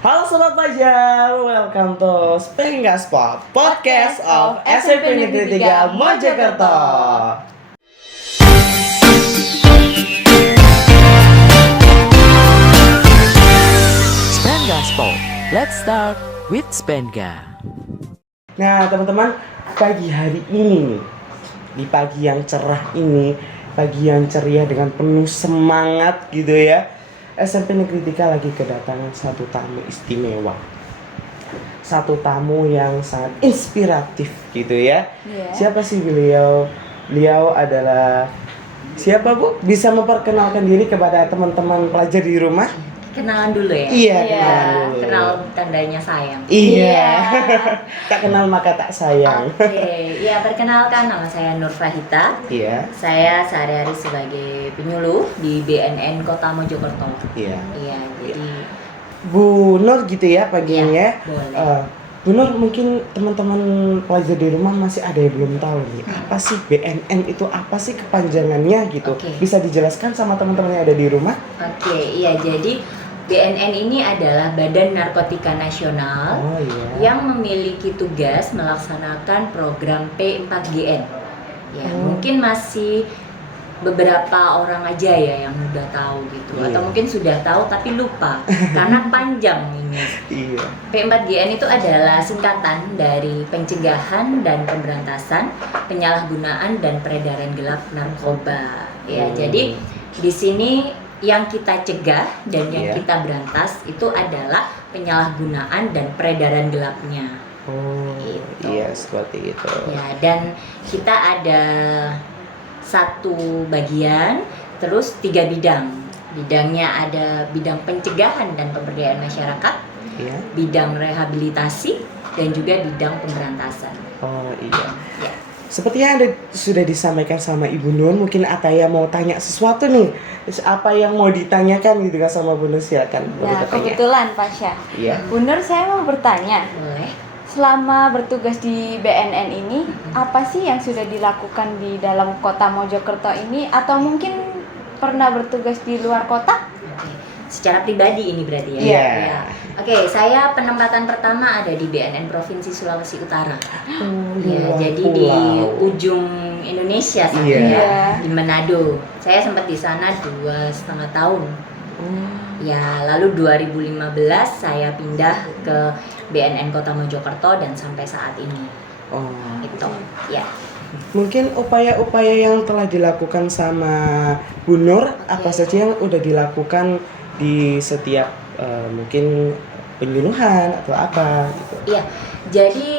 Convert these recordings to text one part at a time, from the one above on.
Halo Sobat Pelajar, welcome to Spelling Gaspol, podcast of SMP Negeri 3 Mojokerto. Spenga Sport. Let's start with Spenga. Nah teman-teman, pagi hari ini nih, di pagi yang cerah ini, pagi yang ceria dengan penuh semangat gitu ya, SMP Negeri 3 lagi kedatangan satu tamu istimewa. Satu tamu yang sangat inspiratif gitu ya. Iya. Siapa sih beliau? Beliau adalah siapa Bu? Bisa memperkenalkan diri kepada teman-teman pelajar di rumah? Kenalan dulu ya. Iya, Iya. kenalan dulu. Kenal tandanya sayang. Iya. Tak kenal maka tak sayang. Oke, ya perkenalkan nama saya Nur Fahita. Iya. Saya sehari-hari sebagai penyuluh di BNN Kota Mojokerto. Iya. Iya, jadi Bu Nur gitu ya paginya. Iya, boleh. Bu Nur, mungkin teman-teman pelajar di rumah masih ada yang belum tahu nih, apa sih BNN itu, apa sih kepanjangannya gitu. Oke. Bisa dijelaskan sama teman-teman yang ada di rumah? oke, iya jadi BNN ini adalah Badan Narkotika Nasional Oh iya. yang memiliki tugas melaksanakan program P4GN. Ya, Oh. mungkin masih beberapa orang aja ya yang udah tahu gitu, Iya. atau mungkin sudah tahu tapi lupa karena panjang ini. Iya. P4GN itu adalah singkatan dari Pencegahan dan Pemberantasan Penyalahgunaan dan Peredaran Gelap Narkoba. Ya, jadi di sini yang kita cegah dan yang Iya. kita berantas itu adalah penyalahgunaan dan peredaran gelapnya. Oh Gitu. iya, seperti itu. Ya, dan kita ada satu bagian, terus 3 bidang. Bidangnya ada bidang pencegahan dan pemberdayaan masyarakat, Iya. bidang rehabilitasi, dan juga bidang pemberantasan. Oh iya. Ya. Seperti yang sudah disampaikan sama Ibu Nur, mungkin Ataya mau tanya sesuatu nih. Terus apa yang mau ditanyakan gitu kan sama Bu Nur, silakan. boleh Nah, bertanya. kebetulan Pasha. Iya. Bu Nur, saya mau bertanya, Boleh? selama bertugas di BNN ini, apa sih yang sudah dilakukan di dalam kota Mojokerto ini? Atau mungkin pernah bertugas di luar kota? Oke. Secara pribadi ini berarti ya? Iya. Ya. Oke, saya penempatan pertama ada di BNN Provinsi Sulawesi Utara. Ya, Luar jadi di pulau. ujung Indonesia sana Iya. ya, di Manado. Saya sempat di sana 2,5 tahun. Oh. Ya, lalu 2015 saya pindah ke BNN Kota Mojokerto dan sampai saat ini. Oh. Itu. Ya. Mungkin upaya-upaya yang telah dilakukan sama Bu Nur, apa saja yang udah dilakukan di setiap mungkin penyuluhan atau apa gitu. Iya. Jadi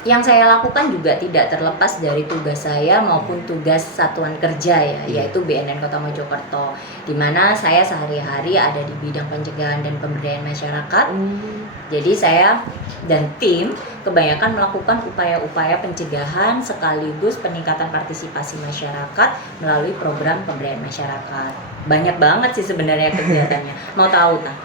yang saya lakukan juga tidak terlepas dari tugas saya maupun tugas satuan kerja ya, Iya. yaitu BNN Kota Mojokerto, di mana saya sehari-hari ada di bidang pencegahan dan pemberdayaan masyarakat. Jadi saya dan tim kebanyakan melakukan upaya-upaya pencegahan sekaligus peningkatan partisipasi masyarakat melalui program pemberdayaan masyarakat. Banyak banget sih sebenarnya kegiatannya. Mau tahu tak?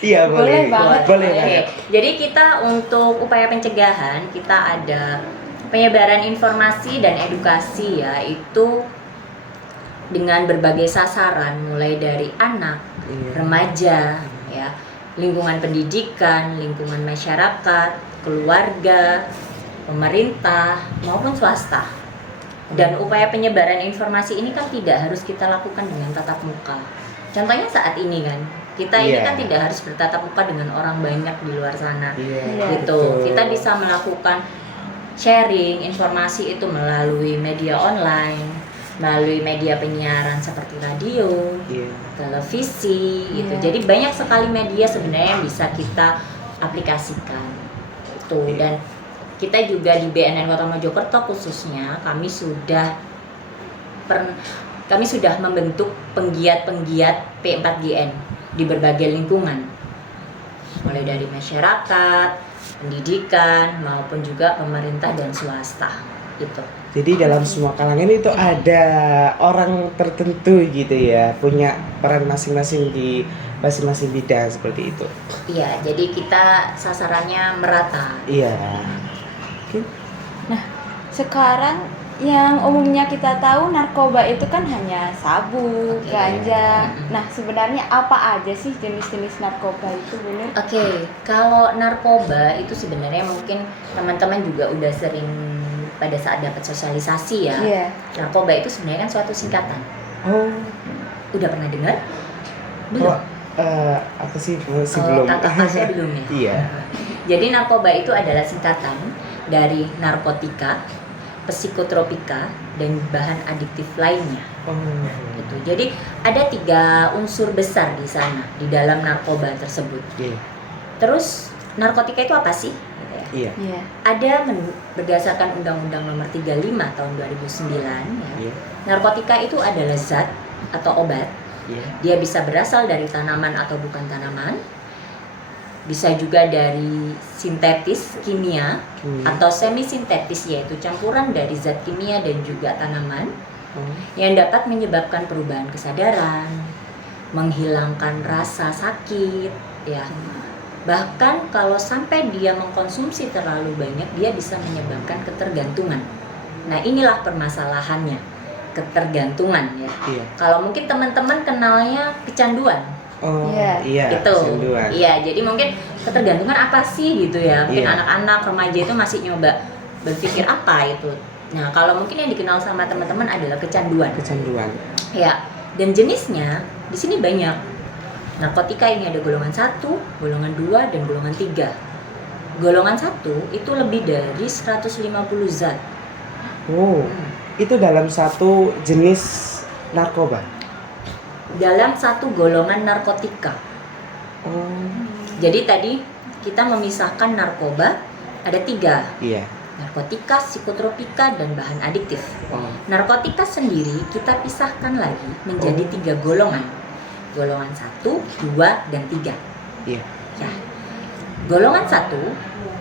Iya boleh. Boleh banget. Boleh Oke, banget. jadi kita untuk upaya pencegahan kita ada penyebaran informasi dan edukasi ya, itu dengan berbagai sasaran mulai dari anak, Iya. remaja, ya, lingkungan pendidikan, lingkungan masyarakat, keluarga, pemerintah maupun swasta. Dan upaya penyebaran informasi ini kan tidak harus kita lakukan dengan tatap muka. Contohnya saat ini kan, kita ini Iya. kan tidak harus bertatap muka dengan orang banyak di luar sana. Iya. Gitu. betul. Kita bisa melakukan sharing informasi itu melalui media online, melalui media penyiaran seperti radio, Iya. televisi gitu. Iya. Jadi banyak sekali media sebenarnya yang bisa kita aplikasikan. Itu. Iya. Dan kita juga di BNN Kota Mojokerto khususnya kami sudah membentuk penggiat-penggiat P4GN di berbagai lingkungan. Mulai dari masyarakat, pendidikan maupun juga pemerintah dan swasta. Gitu. Jadi dalam semua kalangan itu ada orang tertentu gitu ya, punya peran masing-masing di masing-masing bidang seperti itu. Iya, jadi kita sasarannya merata. Iya. Sekarang yang umumnya kita tahu narkoba itu kan hanya sabu, Oke. ganja. Nah, sebenarnya apa aja sih jenis-jenis narkoba itu, Bu Nur? Oke, kalau narkoba itu sebenarnya mungkin teman-teman juga udah sering pada saat dapat sosialisasi ya. Iya. Narkoba itu sebenarnya kan suatu singkatan. Oh, Udah pernah dengar? Belum. apa sih Oh, sebelum? kakak Tasya belum ya? Iya. Jadi narkoba itu adalah singkatan dari narkotika, psikotropika, dan bahan adiktif lainnya. Oh, Gitu. Jadi ada 3 unsur besar di sana di dalam narkoba tersebut. iya, Terus narkotika itu apa sih? Gitu ya. iya, Iya. Ada berdasarkan Undang-Undang Nomor 35 tahun 2009 ya. iya, Narkotika itu adalah zat atau obat. iya. Dia bisa berasal dari tanaman atau bukan tanaman. Bisa juga dari sintetis kimia atau semi sintetis, yaitu campuran dari zat kimia dan juga tanaman Oh, yang dapat menyebabkan perubahan kesadaran, menghilangkan rasa sakit, ya. Bahkan kalau sampai dia mengkonsumsi terlalu banyak, dia bisa menyebabkan ketergantungan. Nah, inilah permasalahannya, ketergantungan ya. iya. Kalau mungkin teman-teman kenalnya kecanduan, Oh, Iya. iya. gitu. Kecanduan. Iya, jadi mungkin ketergantungan apa sih gitu ya? Mungkin Iya. anak-anak remaja itu masih nyoba berpikir apa itu. Nah, kalau mungkin yang dikenal sama teman-teman adalah kecanduan. Kecanduan. Ya, dan jenisnya di sini banyak. Narkotika ini ada golongan 1, golongan 2, dan golongan 3. Golongan 1 itu lebih dari 150 zat. Oh, itu dalam satu jenis narkoba. Dalam satu golongan narkotika. Oh, Jadi tadi kita memisahkan narkoba ada 3. iya. Narkotika, psikotropika, dan bahan adiktif. Oh, Narkotika sendiri kita pisahkan lagi menjadi 3 golongan. Golongan 1, 2, dan 3. iya. Ya. Golongan 1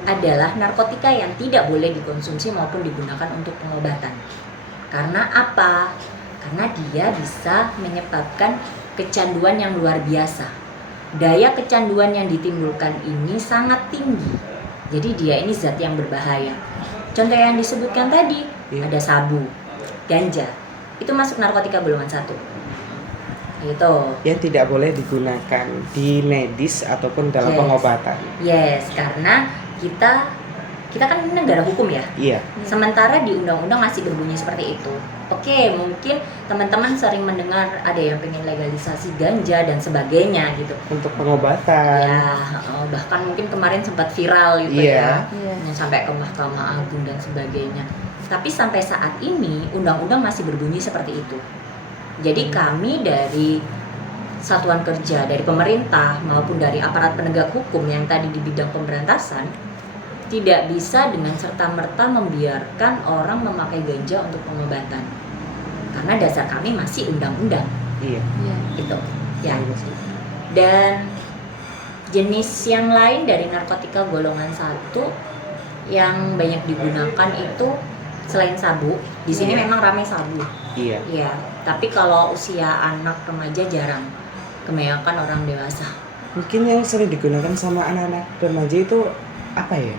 adalah narkotika yang tidak boleh dikonsumsi maupun digunakan untuk pengobatan. Karena apa? Karena dia bisa menyebabkan kecanduan yang luar biasa. Daya kecanduan yang ditimbulkan ini sangat tinggi. Jadi dia ini zat yang berbahaya. Contoh yang disebutkan tadi, Iya. ada sabu, ganja. Itu masuk narkotika golongan 1. Gitu. Yang tidak boleh digunakan di medis ataupun dalam Yes. pengobatan. Yes, karena kita kan negara hukum ya. Iya. Sementara di undang-undang masih berbunyi seperti itu. Oke, mungkin teman-teman sering mendengar ada yang pengen legalisasi ganja dan sebagainya gitu. Untuk pengobatan. Ya, bahkan mungkin kemarin sempat viral gitu Iya. ya. Iya. Yang sampai ke Mahkamah Agung dan sebagainya. Tapi sampai saat ini undang-undang masih berbunyi seperti itu. Jadi kami dari satuan kerja, dari pemerintah maupun dari aparat penegak hukum yang tadi di bidang pemberantasan tidak bisa dengan serta-merta membiarkan orang memakai ganja untuk pengobatan. Karena dasar kami masih undang-undang, Iya. Iya. gitu. Ya. Iya sih. Dan jenis yang lain dari narkotika golongan 1 yang banyak digunakan itu selain sabu, di sini Iya. memang ramai sabu. Iya. Iya, tapi kalau usia anak remaja jarang. Kebanyakan orang dewasa. Mungkin yang sering digunakan sama anak-anak remaja itu apa ya?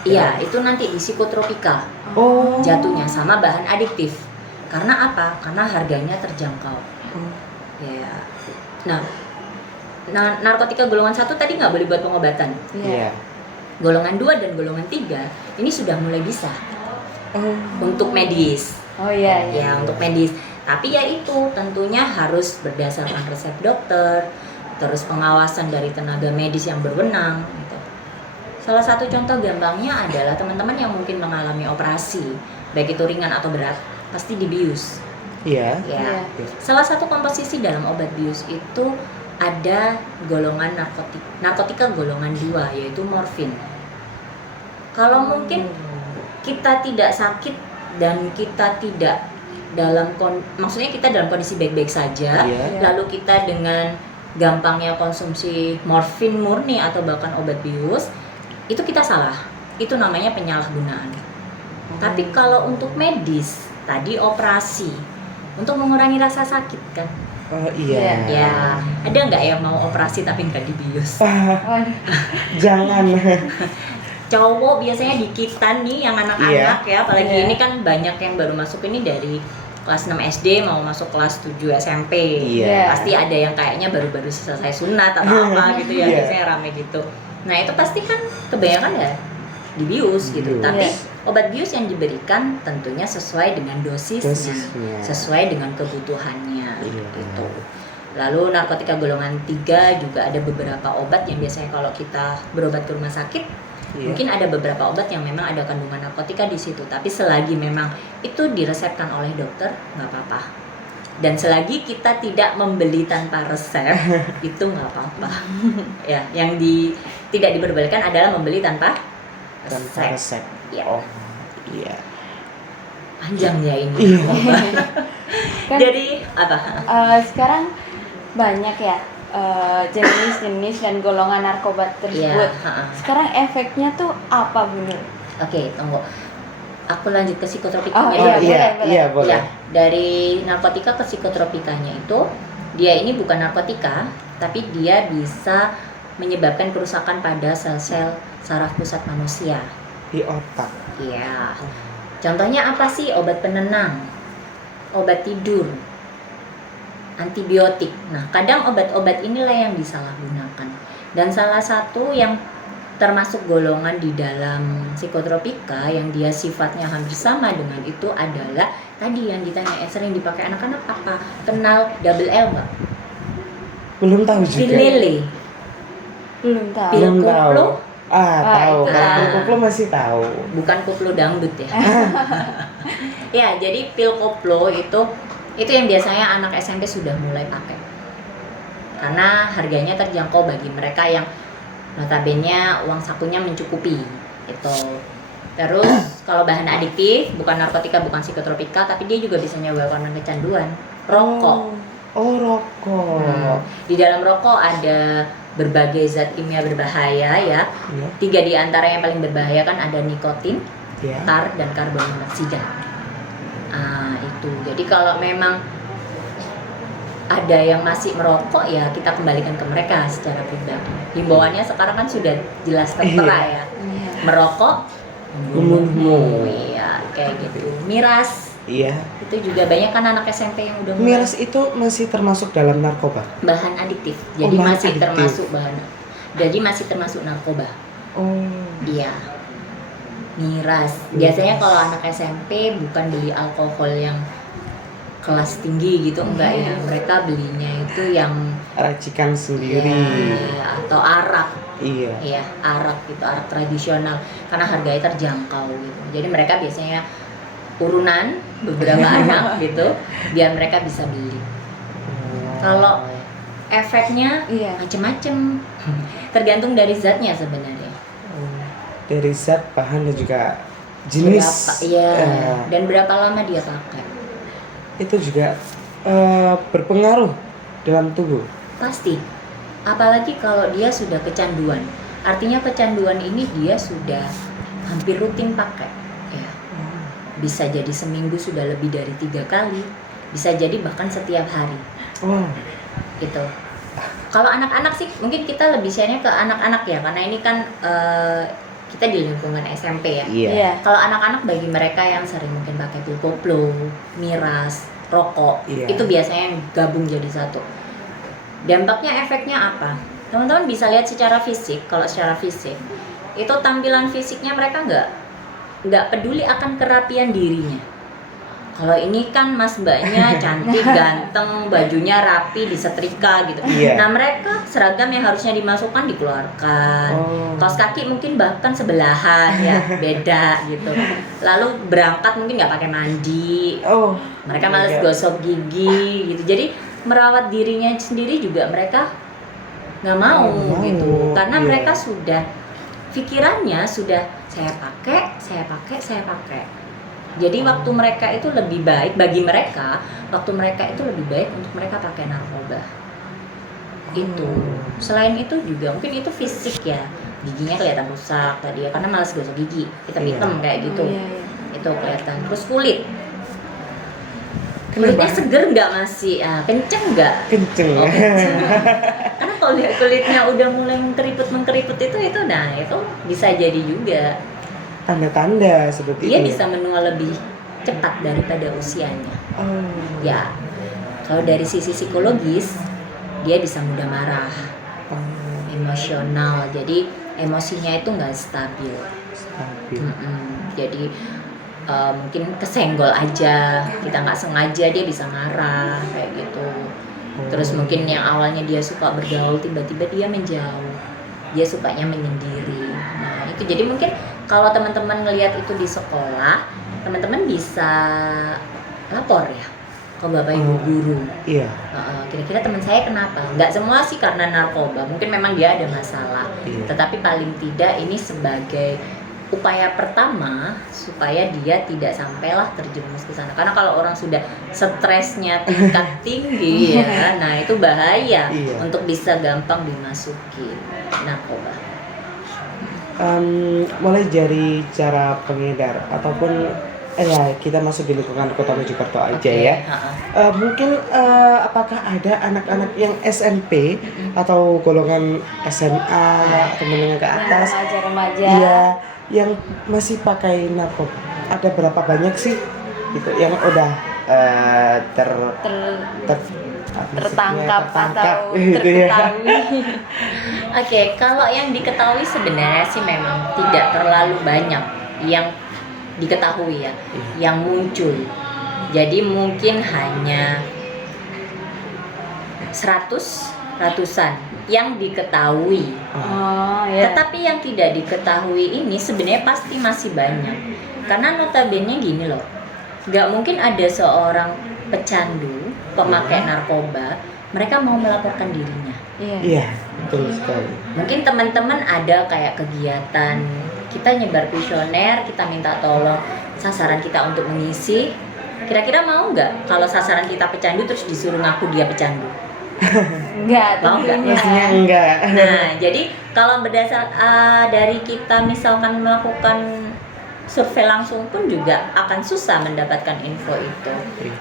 Iya, itu nanti di psikotropika Oh. jatuhnya sama bahan adiktif. Karena apa? Karena harganya terjangkau. Oh. Ya. Nah, narkotika golongan 1 tadi nggak boleh buat pengobatan. Iya. Golongan 2 dan golongan 3 ini sudah mulai bisa Oh. untuk medis. Oh iya, iya. Ya, untuk medis. Tapi ya itu tentunya harus berdasarkan resep dokter, terus pengawasan dari tenaga medis yang berwenang gitu. Salah satu contoh gampangnya adalah teman-teman yang mungkin mengalami operasi, baik itu ringan atau berat, pasti dibius. Iya. Ya. Iya. Salah satu komposisi dalam obat bius itu ada golongan narkotika golongan 2, yaitu morfin. Kalau mungkin kita tidak sakit dan kita tidak maksudnya kita dalam kondisi baik-baik saja, Iya. lalu kita dengan gampangnya konsumsi morfin murni atau bahkan obat bius, itu kita salah. Itu namanya penyalahgunaan. Tapi kalau untuk medis, tadi operasi untuk mengurangi rasa sakit kan. Oh iya. Ya, ada nggak yang mau operasi tapi nggak dibius? Ah, Waduh. jangan. cowok biasanya dikitan nih yang anak-anak ya, apalagi Iya. ini kan banyak yang baru masuk ini dari kelas 6 SD mau masuk kelas 7 SMP. Iya. Pasti ada yang kayaknya baru-baru selesai sunat atau apa gitu ya, Iya. biasanya rame gitu. Nah, itu pasti kan kebanyakan ya dibius gitu. Dibius. Tapi Iya. obat bius yang diberikan tentunya sesuai dengan dosisnya, sesuai dengan kebutuhannya Iya. gitu. Lalu narkotika golongan 3 juga ada beberapa obat yang biasanya kalau kita berobat ke rumah sakit, Iya. mungkin ada beberapa obat yang memang ada kandungan narkotika di situ. Tapi selagi memang itu diresepkan oleh dokter, nggak apa-apa. Dan selagi kita tidak membeli tanpa resep, itu nggak apa-apa. Ya, yang tidak diperbolehkan adalah membeli tanpa Tanpa resep. Iya. Oh, iya. Panjang ya ini. Iya. Kan Jadi apa? sekarang banyak ya jenis-jenis dan golongan narkoba tersebut. Iya, ha-ha. Sekarang efeknya tuh apa, Bu Nur? Oke, tunggu. Aku lanjut ke Oh, psikotropikanya. Oh, iya, iya, boleh. iya, boleh. Ya, dari narkotika ke psikotropikanya itu, dia ini bukan narkotika, tapi dia bisa menyebabkan kerusakan pada sel-sel saraf pusat manusia. Di otak. Iya. Contohnya apa sih? Obat penenang, obat tidur, antibiotik. Nah, kadang obat-obat inilah yang disalahgunakan. Dan salah satu yang termasuk golongan di dalam psikotropika yang dia sifatnya hampir sama dengan itu adalah tadi yang ditanya sering dipakai anak-anak apa? Kenal double L nggak? Belum tahu Pil juga. lele, Belum tahu. Pil Belum tahu. koplo. Tahu. itu. Kalau koplo masih tahu. Bukan koplo dangdut ya. Ya, jadi pil koplo itu yang biasanya anak SMP sudah mulai pakai. Karena harganya terjangkau bagi mereka yang notabene uang sakunya mencukupi gitu. Terus kalau bahan adiktif, bukan narkotika, bukan psikotropika, tapi dia juga bisa menyebabkan kecanduan. Rokok. Oh, rokok. Di dalam rokok ada berbagai zat kimia berbahaya ya. Iya. 3 di antara yang paling berbahaya kan ada nikotin, Iya. tar, dan karbon monoksida. Itu. Jadi kalau memang ada yang masih merokok ya kita kembalikan ke mereka secara pribadi. Himbauannya sekarang kan sudah jelas tertera ya. Iya. Merokok Membunuhmu. Iya, kayak gitu. Miras Iya. itu juga banyak kan anak SMP yang udah mulai Miras itu masih termasuk dalam narkoba. bahan adiktif. Jadi bahan masih adiktif. termasuk bahan. Jadi masih termasuk narkoba. Oh. Iya. Miras. Biasanya kalau anak SMP bukan beli alkohol yang kelas tinggi gitu, enggak ya. Mereka belinya itu yang Racikan sendiri. ya, atau arak. Iya. Iya, arak gitu, arak tradisional karena harganya terjangkau gitu. Jadi mereka biasanya urunan beberapa anak gitu biar mereka bisa beli. Kalau efeknya Iya. macem-macem, tergantung dari zatnya sebenarnya. Dari zat, bahan dan juga jenis. Berapa, iya. eh, Dan berapa lama dia pakai? itu juga berpengaruh dalam tubuh. Pasti. Apalagi kalau dia sudah kecanduan. Artinya kecanduan ini dia sudah hampir rutin pakai. Ya. Bisa jadi seminggu sudah lebih dari 3 kali. Bisa jadi bahkan setiap hari. Oh. Gitu. Kalau anak-anak sih mungkin kita lebih share-nya ke anak-anak ya. Karena ini kan kita di lingkungan SMP ya. Iya. Iya. Kalau anak-anak bagi mereka yang sering mungkin pakai pil koplo, miras, rokok, Iya. itu biasanya yang gabung jadi satu. Dampaknya, efeknya apa? Teman-teman bisa lihat secara fisik. Kalau secara fisik, itu tampilan fisiknya mereka nggak peduli akan kerapian dirinya. Kalau ini kan mas mbaknya cantik, ganteng, bajunya rapi, disetrika gitu. Iya. Nah mereka seragam yang harusnya dimasukkan dikeluarkan. Oh. Kaos kaki mungkin bahkan sebelahan ya, beda gitu. Lalu berangkat mungkin nggak pakai mandi. Oh. Mereka males Iya. gosok gigi gitu. Jadi merawat dirinya sendiri juga mereka nggak mau Nggak mau, gitu. Karena iya. mereka sudah pikirannya sudah saya pakai. Jadi waktu mereka itu lebih baik bagi mereka, waktu mereka itu lebih baik untuk mereka pakai narkoba. Itu. Selain itu juga mungkin itu fisik ya. Giginya kelihatan rusak tadi ya karena malas gosok gigi. Hitam-hitam kayak gitu. Oh, iya, iya. Itu kelihatan. Terus kulitnya seger nggak masih? Kenceng nggak? Kenceng. Oh, kenceng. Karena kalau lihat kulitnya udah mulai mengkeriput keriput itu nah itu bisa jadi juga Tanda-tanda seperti dia itu bisa menua lebih cepat daripada usianya. Oh. Ya, kalau dari sisi psikologis dia bisa mudah marah, Oh, emosional, jadi emosinya itu nggak stabil. stabil. Jadi mungkin kesenggol aja, kita nggak sengaja dia bisa marah kayak gitu. Terus mungkin yang awalnya dia suka bergaul tiba-tiba dia menjauh, dia sukanya menyendiri. Nah itu jadi mungkin kalau teman-teman ngelihat itu di sekolah, teman-teman bisa lapor ya ke bapak ibu guru. Iya. Kira-kira teman saya kenapa? Nggak semua sih karena narkoba, mungkin memang dia ada masalah. Iya. Tetapi paling tidak ini sebagai upaya pertama supaya dia tidak sampailah terjerumus ke sana. Karena kalau orang sudah stresnya tingkat tinggi ya, nah itu bahaya Iya. untuk bisa gampang dimasuki narkoba. Mulai dari cara pengedar ataupun ya kita masuk di lingkungan Kota Mojokerto aja Oke, ya. ha-ha. Mungkin apakah ada anak-anak yang SMP atau golongan SMA atau menengah ke atas, Remaja-remaja. iya, yang masih pakai narkoba? Ada berapa banyak sih gitu yang udah Ter- tertangkap atau gitu ya. terketahui. Oke, kalau yang diketahui sebenarnya sih memang tidak terlalu banyak yang diketahui ya, yang muncul. Jadi mungkin hanya 100-an yang diketahui. Oh ya. Tetapi yang tidak diketahui ini sebenarnya pasti masih banyak. Karena notabene gini loh, nggak mungkin ada seorang pecandu, pemakai narkoba, mereka mau melaporkan dirinya. Iya. Iya, betul sekali. Mungkin teman-teman ada kayak kegiatan, kita nyebar kuesioner, kita minta tolong sasaran kita untuk mengisi. Kira-kira mau nggak kalau sasaran kita pecandu terus disuruh ngaku dia pecandu? Enggak, Mau nggak? tentunya. Pastinya enggak. Nah, jadi kalau berdasar dari kita misalkan melakukan survei langsung pun juga akan susah mendapatkan info itu.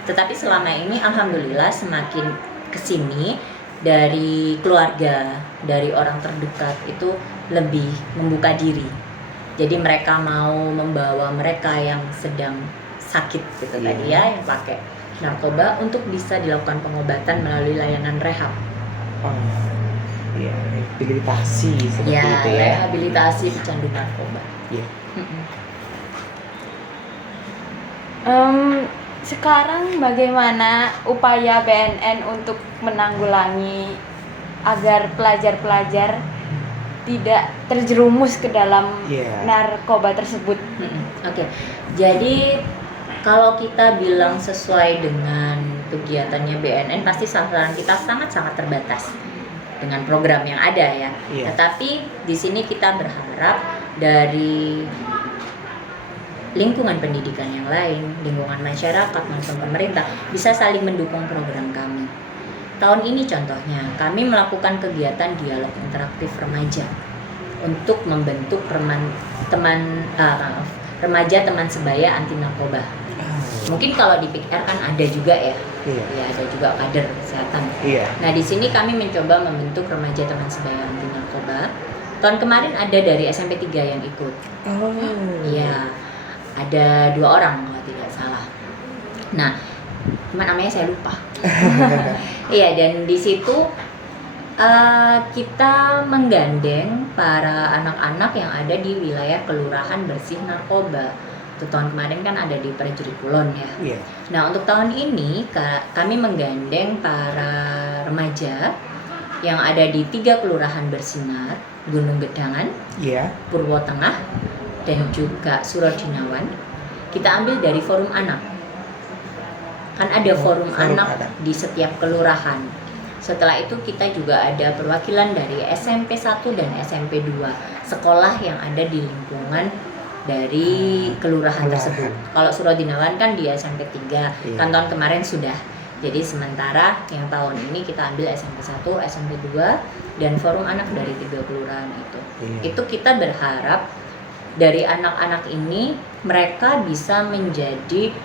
Tetapi selama ini alhamdulillah semakin kesini dari keluarga, dari orang terdekat itu lebih membuka diri. Jadi mereka mau membawa mereka yang sedang sakit gitu tadi ya, yang pakai narkoba untuk bisa dilakukan pengobatan melalui layanan rehab. Oh, iya, rehabilitasi seperti Ya, itu ya. rehabilitasi pecandu narkoba. Iya. Sekarang bagaimana upaya BNN untuk menanggulangi agar pelajar-pelajar tidak terjerumus ke dalam Iya. narkoba tersebut? Oke, jadi kalau kita bilang sesuai dengan kegiatannya BNN, pasti sasaran kita sangat-sangat terbatas dengan program yang ada ya. Iya. Tetapi di sini kita berharap dari lingkungan pendidikan yang lain, lingkungan masyarakat maupun pemerintah bisa saling mendukung program kami. Tahun ini contohnya, kami melakukan kegiatan dialog interaktif remaja untuk membentuk remaja teman sebaya anti narkoba. Mungkin kalau di PIKR kan ada juga ya, Iya. ya ada juga kader kesehatan. Iya. Nah di sini kami mencoba membentuk remaja teman sebaya anti narkoba. Tahun kemarin ada dari SMP 3 yang ikut. Oh. Iya, ada 2 orang kalau tidak salah. Nah, cuma namanya saya lupa. Iya, dan di situ kita menggandeng para anak-anak yang ada di wilayah kelurahan bersih narkoba. Itu tahun kemarin kan ada di Prajurit Kulon ya. Iya. Nah, untuk tahun ini kami menggandeng para remaja yang ada di 3 kelurahan bersinar, Gunung Gedangan, Iya. Purwo Tengah, dan juga Surodinawan. Kita ambil dari forum anak. Kan ada forum anak di setiap kelurahan. Setelah itu kita juga ada perwakilan dari SMP 1 dan SMP 2, sekolah yang ada di lingkungan dari kelurahan tersebut. Kalau Surodinawan kan di SMP 3, kan tahun kemarin sudah. Jadi sementara yang tahun ini kita ambil SMP 1, SMP 2, dan forum anak dari 3 kelurahan itu. Iya. Itu kita berharap dari anak-anak ini mereka bisa menjadi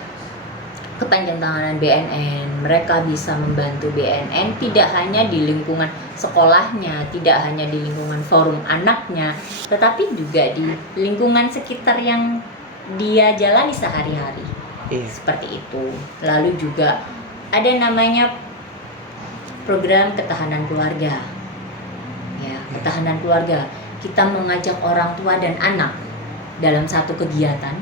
kepanjang tangan BNN, mereka bisa membantu BNN tidak hanya di lingkungan sekolahnya, tidak hanya di lingkungan forum anaknya, tetapi juga di lingkungan sekitar yang dia jalani sehari-hari. Iya. Seperti itu. Lalu juga ada namanya program ketahanan keluarga. Ya, ketahanan keluarga. Kita mengajak orang tua dan anak dalam satu kegiatan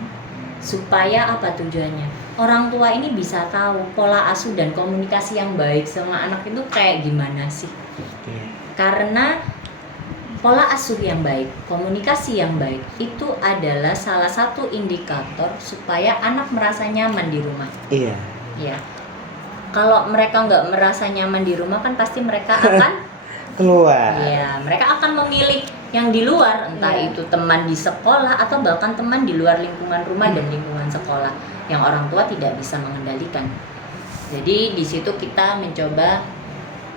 supaya apa tujuannya? Orang tua ini bisa tahu pola asuh dan komunikasi yang baik sama anak itu kayak gimana sih? Iya. Karena pola asuh yang baik, komunikasi yang baik itu adalah salah satu indikator supaya anak merasa nyaman di rumah. Iya. Ya, kalau mereka nggak merasa nyaman di rumah kan pasti mereka akan Keluar. ya, mereka akan memilih yang di luar, entah Iya. itu teman di sekolah atau bahkan teman di luar lingkungan rumah dan lingkungan sekolah yang orang tua tidak bisa mengendalikan. Jadi di situ kita mencoba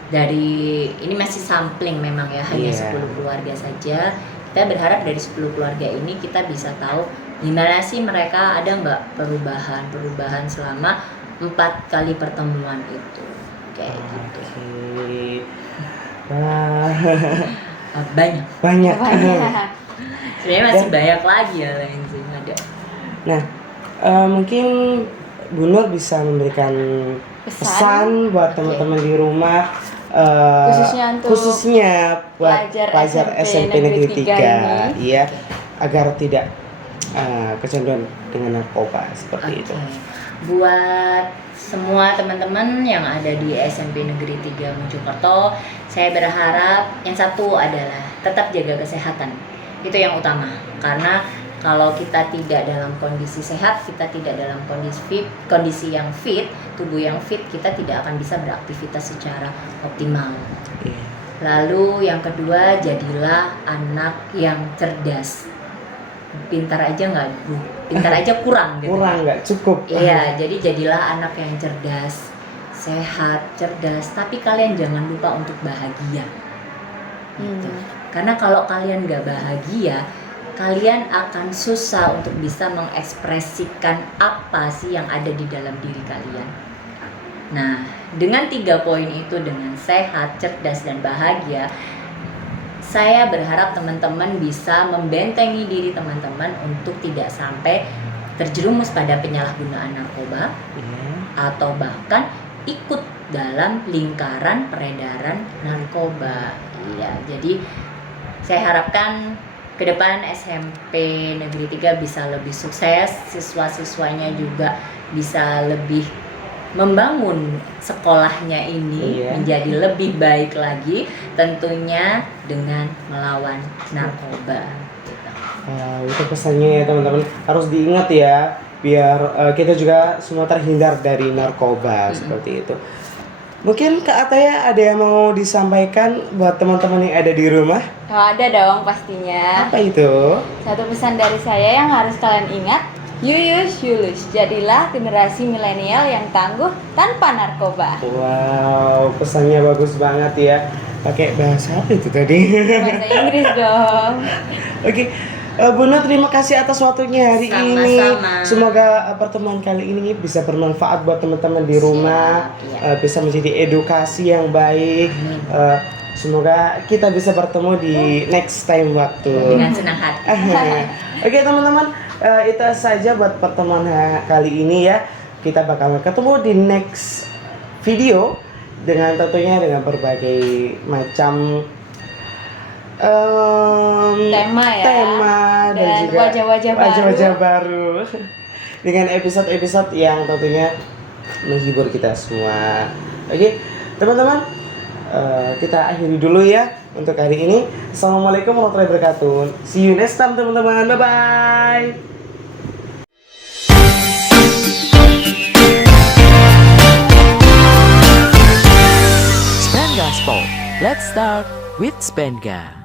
dari ini masih sampling memang ya, hanya Iya. 10 keluarga saja. Kita berharap dari 10 keluarga ini kita bisa tahu gimana sih mereka ada nggak perubahan selama 4 kali pertemuan itu kayak gitu. Oke. Wah, Banyak. banyak. Banyak. Sebenarnya masih banyak lagi ya lain sih ada. Nah, mungkin Bu Nur bisa memberikan pesan buat Oke. teman-teman di rumah, Khususnya untuk buat pelajar SMP Negeri 3, ini. ya, agar tidak kecanduan dengan narkoba seperti itu. Buat semua teman-teman yang ada di SMP Negeri 3 Mojokerto, saya berharap yang satu adalah tetap jaga kesehatan. Itu yang utama. Karena kalau kita tidak dalam kondisi sehat, kita tidak dalam kondisi yang fit, tubuh yang fit, kita tidak akan bisa beraktivitas secara optimal. Iya. Lalu yang kedua, jadilah anak yang cerdas. Pintar aja nggak, Bu? Pintar aja kurang gitu. Kurang nggak cukup. Iya, jadi jadilah anak yang cerdas, sehat, cerdas. Tapi kalian jangan lupa untuk bahagia. Gitu. Karena kalau kalian nggak bahagia, kalian akan susah untuk bisa mengekspresikan apa sih yang ada di dalam diri kalian. Nah, dengan 3 poin itu, dengan sehat, cerdas, dan bahagia, saya berharap teman-teman bisa membentengi diri teman-teman untuk tidak sampai terjerumus pada penyalahgunaan narkoba Iya. atau bahkan ikut dalam lingkaran peredaran narkoba. Iya, jadi saya harapkan ke depan SMP Negeri 3 bisa lebih sukses, siswa-siswanya juga bisa lebih membangun sekolahnya ini Iya. menjadi lebih baik lagi, tentunya dengan melawan narkoba. Itu pesannya ya teman-teman, harus diingat ya, biar kita juga semua terhindar dari narkoba seperti itu. Mungkin Kak Ataya ada yang mau disampaikan buat teman-teman yang ada di rumah? Oh, ada dong pastinya. Apa itu? Satu pesan dari saya yang harus kalian ingat, Yuyus Yulus, jadilah generasi milenial yang tangguh tanpa narkoba. Wow, pesannya bagus banget ya. Pakai bahasa apa itu tadi? Bahasa Inggris dong. Oke, Bu Nur, terima kasih atas waktunya hari ini. Sama-sama. Semoga pertemuan kali ini bisa bermanfaat buat teman-teman di rumah, Siap, bisa menjadi edukasi yang baik. Semoga kita bisa bertemu di next time waktu. Dengan senang hati. Oke teman-teman, itu saja buat pertemuan kali ini ya. Kita bakal ketemu di next video dengan tentunya dengan berbagai macam Tema ya. tema dan juga wajah-wajah baru dengan episode-episode yang tentunya menghibur kita semua. Oke teman-teman, kita akhiri dulu ya untuk hari ini. Assalamualaikum warahmatullahi wabarakatuh. See you next time teman-teman. Bye bye. Spenga Sport. Let's start with Spenga.